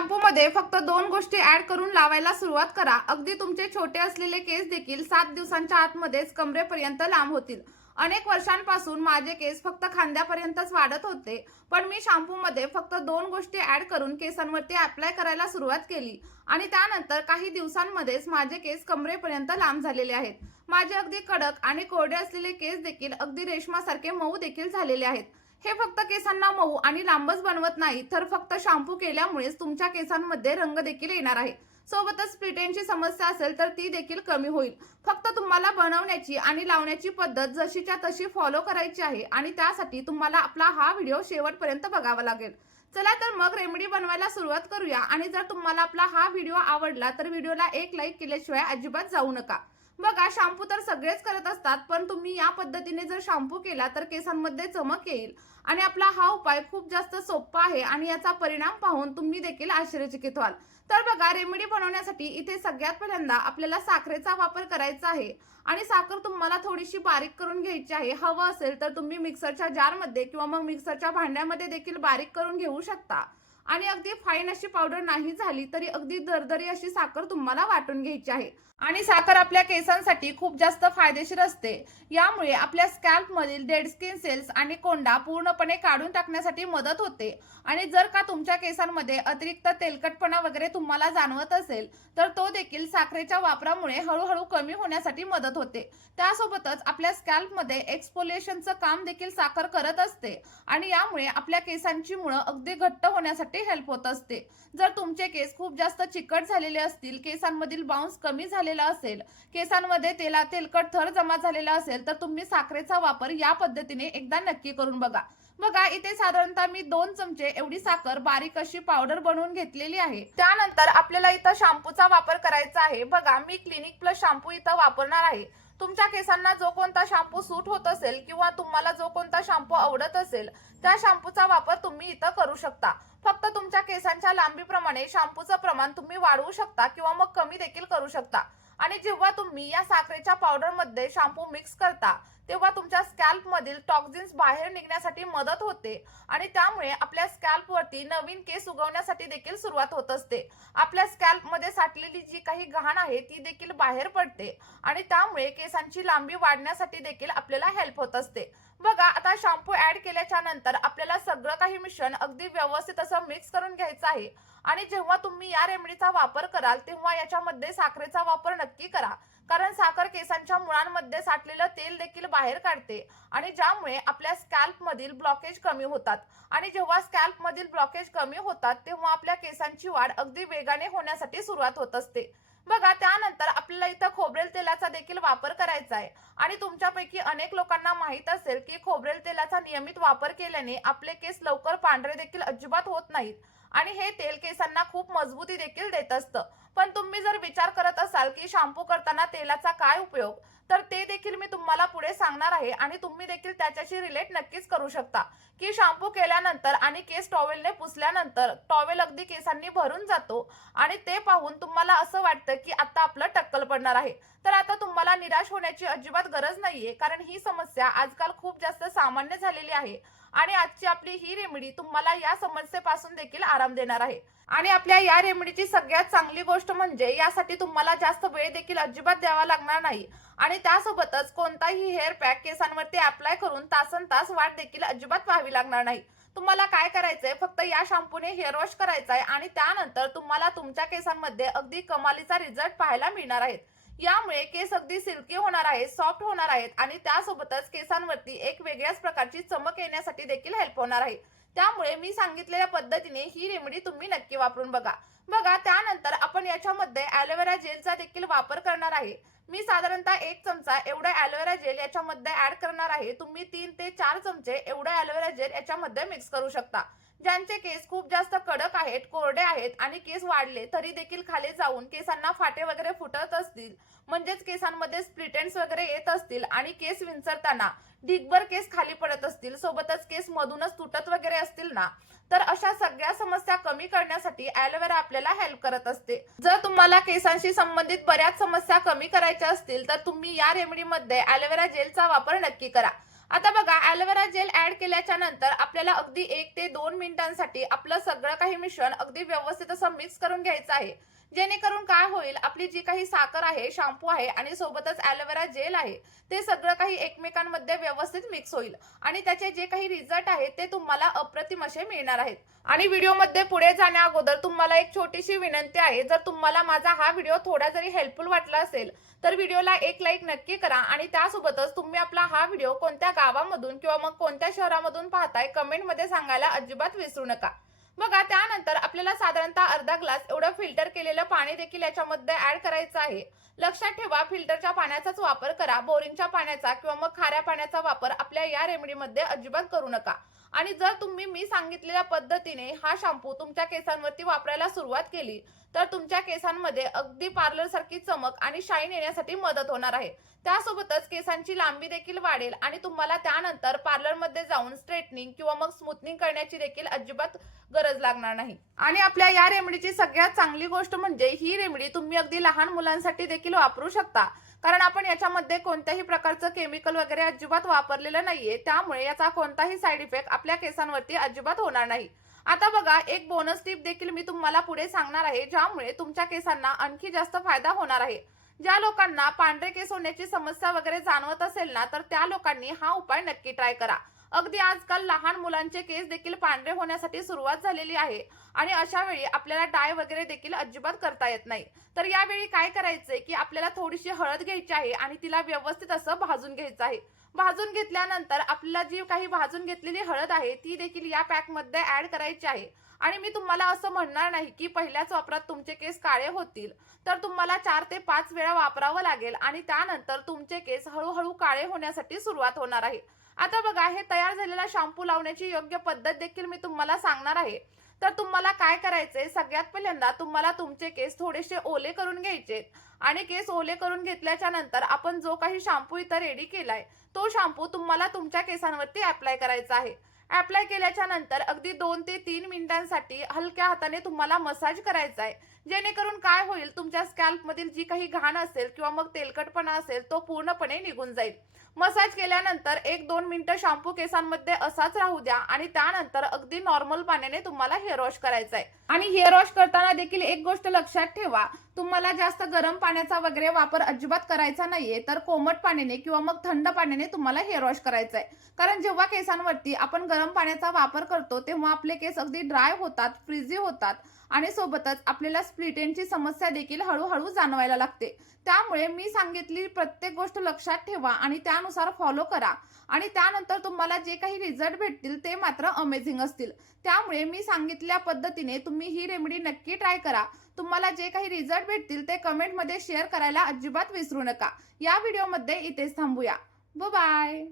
शॅम्पूमध्ये फक्त 2 गोष्टी ऍड करून लावायला सुरुवात करा. अगदी तुमचे छोटे असलेले केस देखील 7 दिवसांच्या आतमध्येच कमरेपर्यंत लांब होतील. अनेक वर्षांपासून माझे केस फक्त खांद्यापर्यंतच वाढत होते, पण मी शॅम्पूमध्ये फक्त 2 गोष्टी ऍड करून केसांवरती अप्लाय करायला सुरुवात केली आणि त्यानंतर काही दिवसांमध्येच माझे केस कमरेपर्यंत लांब झालेले आहेत. माझे अगदी कडक आणि कोरडे असलेले केस देखील अगदी रेशमासारखे मऊ देखील झालेले आहेत. हे फक्त केसांना मऊ आणि लांबच बनवत नाही, तर फक्त शॅम्पू केल्यामुळेच तुमच्या केसांमध्ये रंग देखील येणार आहे. सोबतच स्प्लिट एंडची समस्या असेल तर ती देखील कमी होईल. फक्त तुम्हाला बनवण्याची आणि लावण्याची पद्धत जशीच्या तशी फॉलो करायची आहे आणि त्यासाठी तुम्हाला आपला हा व्हिडिओ शेवटपर्यंत बघावा लागेल. चला तर मग रेमेडी बनवायला सुरुवात करूया. आणि जर तुम्हाला आपला हा व्हिडिओ आवडला तर व्हिडिओला एक लाईक केल्याशिवाय अजिबात जाऊ नका. बघा, शॅम्पू तर सगळेच करत असतात, पण तुम्ही या पद्धतीने जर शॅम्पू केला तर केसांमध्ये चमक येईल आणि आपला हा उपाय खूप जास्त सोपा आहे आणि याचा परिणाम पाहून तुम्ही देखील आश्चर्यचकित व्हाल. तर बघा, रेमेडी बनवण्यासाठी इथे सगळ्यात पहिल्यांदा आपल्याला साखरेचा वापर करायचा आहे आणि साखर तुम्हाला थोडीशी बारीक करून घ्यायची आहे. हवं असेल तर तुम्ही मिक्सरच्या जारमध्ये किंवा मग मिक्सरच्या भांड्यामध्ये देखील बारीक करून घेऊ शकता. आणि अगदी फाईन अशी पावडर नाही झाली तरी अगदी दरदरी अशी साखर तुम्हाला वाटून घ्यायची आहे. आणि साखर आपल्या केसांसाठी खूप जास्त फायदेशीर असते. यामुळे आपल्या स्कॅल्प मधील डेड स्किन सेल्स आणि कोंडा पूर्णपणे काढून टाकण्यासाठी मदत होते. आणि जर का तुमच्या केसांमध्ये अतिरिक्त तेलकटपणा वगैरे तुम्हाला जाणवत असेल तर तो देखील साखरेच्या वापरामुळे हळूहळू कमी होण्यासाठी मदत होते. त्यासोबतच आपल्या स्कॅल्प मध्ये एक्सफोलिएशनचं काम देखील साखर करत असते आणि यामुळे आपल्या केसांची मुळं अगदी घट्ट होण्यासाठी हेल्प होत असते. जर तुमचे केस खूप जास्त चिकट झालेले असतील, केसांमधील बाउन्स कमी झालेला असेल, केसांमध्ये तेलकट थर जमा झालेला असेल तर तुम्ही साखरेचा वापर या पद्धतीने एकदा नक्की करून बघा. बघा, इथे साधारणतः मी 2 चमचे एवढी साखर बारीक अशी पावडर बनवून घेतलेली आहे. त्यानंतर आपल्याला इथं शॅम्पूचा वापर करायचा आहे. बघा, मी क्लिनिक प्लस शॅम्पू इथं वापरणार आहे. तुमच्या केसांना जो कोणता शॅम्पू सूट होत असेल किंवा तुम्हाला जो कोणता शॅम्पू आवडत असेल त्या शॅम्पूचा वापर तुम्ही इथं करू शकता. फक्त तुमच्या केसांच्या लांबीप्रमाणे शॅम्पूचं प्रमाण तुम्ही वाढवू शकता किंवा मग कमी देखील करू शकता. आणि जेव्हा तुम्ही या साखरेच्या पावडरमध्ये शॅम्पू मिक्स करता तेव्हा तुमच्या स्कॅल्प मधील टॉक्झिन्स बाहेर निघण्यासाठी मदत होते आणि त्यामुळे आपल्या स्कॅल्प वरती नवीन केस उगवण्यासाठी देखील सुरुवात होत असते. आपल्या स्कॅल्प मध्ये साठलेली जी काही घाण आहे ती देखील बाहेर पडते आणि त्यामुळे केसांची लांबी वाढण्यासाठी देखील आपल्याला हेल्प होत असते. बघा, आता शॅम्पू ऍड केल्याच्या नंतर आपल्याला सगळं काही मिश्रण अगदी व्यवस्थित असं मिक्स करून घ्यायचं आहे. आणि जेव्हा तुम्ही या रेमेडीचा वापर कराल तेव्हा याच्यामध्ये साखरेचा वापर नक्की करा, कारण साखर केसांच्या मुळांमध्ये साठलेलं तेल देखील बाहेर काढते आणि ज्यामुळे आपल्या स्कॅल्प मधील ब्लॉकेज कमी होतात. आणि जेव्हा स्कॅल्प मधील ब्लॉकेज कमी होतात तेव्हा आपल्या केसांची वाढ अगदी वेगाने होण्यासाठी सुरुवात होत असते. बघा, त्यानंतर आपल्याला इथं खोबरेल तेलाचा देखील वापर करायचा आहे. आणि तुमच्यापैकी अनेक लोकांना माहित असेल की खोबरेल तेलाचा नियमित वापर केल्याने आपले केस लवकर पांढरे देखील अजिबात होत नाहीत आणि हे तेल केसांना खूप मजबूती देखील देत असतं. पण तुम्ही जर विचार करत असाल की शॅम्पू करताना तेलाचा काय उपयोग, तर ते देखील मी तुम्हाला पुढे सांगणार आहे आणि तुम्ही देखील त्याच्याशी रिलेट नक्कीच करू शकता की शॅम्पू केल्यानंतर आणि केस टॉवेलने पुसल्यानंतर टॉवेल अगदी केसांनी भरून जातो आणि ते पाहून तुम्हाला असं वाटतं की आता आपलं टक्कल पडणार आहे. तर आता तुम्हाला निराश होण्याची अजिबात गरज नाहीये, कारण ही समस्या आजकाल खूप जास्त सामान्य झालेली आहे आणि आजची आपली ही रेमेडी तुम्हाला या समस्येपासून देखील आराम देणार आहे. आणि आपल्या या रेमेडीची सगळ्यात चांगली गोष्ट म्हणजे यासाठी तुम्हाला जास्त वेळ देखील अजिबात द्यावा लागणार नाही आणि त्यासोबतच कोणताही हेअर पॅक केसांवरती अप्लाय करून तासनतास वाट देखील अजिबात पाहावी लागणार नाही. तुम्हाला काय करायचंय, फक्त या शॅम्पूने हेअर वॉश करायचा आहे आणि त्यानंतर तुम्हाला तुमच्या केसांमध्ये अगदी कमालीचा रिझल्ट पाहायला मिळणार आहे. यामुळे केस अगदी सिल्की होणार आहेत, सॉफ्ट होणार आहेत आणि त्यासोबतच केसांवरती एक वेगळ्याच प्रकारची चमक येण्यासाठी देखील हेल्प होणार आहे. त्यामुळे मी सांगितलेल्या पद्धतीने ही रेमेडी तुम्ही नक्की वापरून बघा. बघा, त्यानंतर आपण याच्यामध्ये ॲलोवेरा जेलचा देखील वापर करणार आहे. मी साधारणतः 1 चमचा एवढा ॲलोवेरा जेल याच्यामध्ये ऍड करणार आहे. तुम्ही 3 ते 4 चमचे एवढा ॲलोवेरा जेल याच्यामध्ये मिक्स करू शकता. ज्यांचे केस खूप जास्त कडक आहेत, कोरडे आहेत आणि केस वाढले तरी देखील खाली जाऊन केसांना फाटे वगैरे फुटत असतील, म्हणजेच केसांमध्ये स्प्लिट एंड्स वगैरे येत असतील आणि केस विंचरताना ढिगभर केस खाली पडत असतील, सोबतच केस मधूनच तुटत वगैरे असतील ना, तर अशा सगळ्या समस्या कमी करण्यासाठी ॲलोवेरा आपल्याला हेल्प करत असते. जर तुम्हाला केसांशी संबंधित बऱ्याच समस्या कमी करायच्या असतील तर तुम्ही या रेमेडीमध्ये ॲलोवेरा जेलचा वापर नक्की करा. आता बघा, ॲलोवेरा जेल ऍड केल्याच्या नंतर आपल्याला अगदी 1 ते 2 मिनिटांसाठी आपलं सगळं काही मिश्रण अगदी व्यवस्थित असं मिक्स करून घ्यायचं आहे. जेणेकरून काय होईल, आपली जी काही साखर आहे, शॅम्पू आहे आणि सोबतच ॲलोवेरा जेल आहे, ते सगळं काही एकमेकांमध्ये व्यवस्थित मिक्स होईल आणि त्याचे जे काही रिझल्ट आहेत ते तुम्हाला अप्रतिम असे मिळणार आहेत. आणि व्हिडिओमध्ये पुढे जाण्या अगोदर तुम्हाला एक छोटीशी विनंती आहे, जर तुम्हाला माझा हा व्हिडिओ थोडा जरी हेल्पफुल वाटला असेल तर व्हिडिओला एक लाईक नक्की करा आणि त्यासोबतच तुम्ही आपला हा व्हिडिओ कोणत्या गावामधून किंवा मग कोणत्या शहरामधून पाहताय कमेंटमध्ये सांगायला अजिबात विसरू नका. बघा, त्यानंतर आपल्याला साधारणतः अर्धा ग्लास एवढं फिल्टर केलेलं पाणी देखील याच्यामध्ये ऍड करायचं आहे. लक्षात ठेवा, फिल्टरच्या पाण्याचाच वापर करा. बोरिंगच्या पाण्याचा किंवा मग खाऱ्या पाण्याचा वापर आपल्या या रेमेडीमध्ये अजिबात करू नका. आणि जर तुम्ही मी सांगितलेल्या पद्धतीने हा शॅम्पू तुमच्या केसांवरती वापरायला सुरुवात केली तर तुमच्या केसांमध्ये अगदी पार्लर सारखी चमक आणि शाईन येण्यासाठी मदत होणार आहे. त्यासोबतच केसांची लांबी देखील वाढेल आणि तुम्हाला त्यानंतर पार्लरमध्ये जाऊन स्ट्रेटनिंग किंवा मग स्मूथनिंग करण्याची देखील अजिबात गरज लागणार नाही. आणि आपल्या या रेमेडीची सगळ्यात चांगली गोष्ट म्हणजे ही रेमेडी तुम्ही अगदी लहान मुलांसाठी देखील वापरू शकता, कारण आपण याच्यामध्ये कोणत्याही प्रकारचं केमिकल वगैरे अजिबात वापरलेलं नाहीये. त्यामुळे याचा कोणताही साईड इफेक्ट आपल्या केसांवरती अजिबात होणार नाही. आता बघा, एक बोनस टिप देखील मी तुम्हाला पुढे सांगणार आहे, ज्यामुळे तुमच्या केसांना आणखी जास्त फायदा होणार आहे. ज्या लोकांना पांढरे केस होण्याची समस्या वगैरे जाणवत असेल ना, तर त्या लोकांनी हा उपाय नक्की ट्राय करा. अगदी आजकाल लहान मुलांचे केस देखील पांढरे होण्यासाठी सुरुवात झालेली आहे आणि अशा वेळी आपल्याला डाय वगैरे देखील अजिबात करता येत नाही. तर यावेळी काय करायचंय की आपल्याला थोडीशी हळद घ्यायची आहे आणि तिला व्यवस्थित असं भाजून घ्यायचं आहे. भाजून घेतल्यानंतर आपल्याला जी काही भाजून घेतलेली हळद आहे ती देखील या पॅक मध्ये ऍड करायची आहे. आणि मी तुम्हाला असं म्हणणार नाही की पहिल्याच वापरात तुमचे केस काळे होतील, तर तुम्हाला 4 ते 5 वेळा वापरावं लागेल आणि त्यानंतर तुमचे केस हळूहळू काळे होण्यासाठी सुरुवात होणार आहे. आता बघा, हे तयार झालेला शॅम्पू लावण्याची योग्य पद्धत देखील मी तुम्हाला सांगणार आहे. तर तुम्हाला काय करायचंय, सगळ्यात पहिल्यांदा तुम्हाला तुमचे केस थोडेसे ओले करून घ्यायचे आणि केस ओले करून घेतल्याच्या नंतर आपण जो काही शॅम्पू इथं रेडी केलाय तो शॅम्पू तुम्हाला तुमच्या केसांवरती अप्लाय करायचा आहे. अप्लाय केल्याच्या नंतर अगदी 2 ते 3 मिनिटांसाठी हलक्या हाताने तुम्हाला मसाज करायचा आहे. जेणेकरून काय होईल, तुमच्या स्कॅल्प मधील जी काही घाण असेल किंवा मग तेलकटपणा असेल तो पूर्णपणे निघून जाईल. मसाज केल्यानंतर 1-2 मिनिटं शॅम्पू केसांमध्ये असाच राहू द्या आणि त्यानंतर अगदी नॉर्मल पाण्याने तुम्हाला हेअर वॉश करायचा आहे. आणि हेअर वॉश करताना देखील एक गोष्ट लक्षात ठेवा, तुम्हाला जास्त गरम पाण्याचा वगैरे वापर अजिबात करायचा नाहीये, तर कोमट पाण्याने किंवा मग थंड पाण्याने तुम्हाला हेअर वॉश करायचा आहे. कारण जेव्हा केसांवरती आपण गरम पाण्याचा वापर करतो तेव्हा आपले केस अगदी ड्राय होतात, फ्रीझी होतात आणि सोबतच आपल्याला स्प्लिट एंडची समस्या देखील हळूहळू जाणवायला लागते. त्यामुळे मी सांगितली प्रत्येक गोष्ट लक्षात ठेवा आणि त्यानुसार फॉलो करा आणि त्यानंतर तुम्हाला जे काही रिझल्ट भेटतील ते मात्र अमेझिंग असतील. त्यामुळे मी सांगितल्या पद्धतीने तुम्ही ही रेमेडी नक्की ट्राय करा. तुम्हाला जे काही रिझल्ट भेटतील ते कमेंटमध्ये शेअर करायला अजिबात विसरू नका. या व्हिडिओमध्ये इथेच थांबूया. बाय.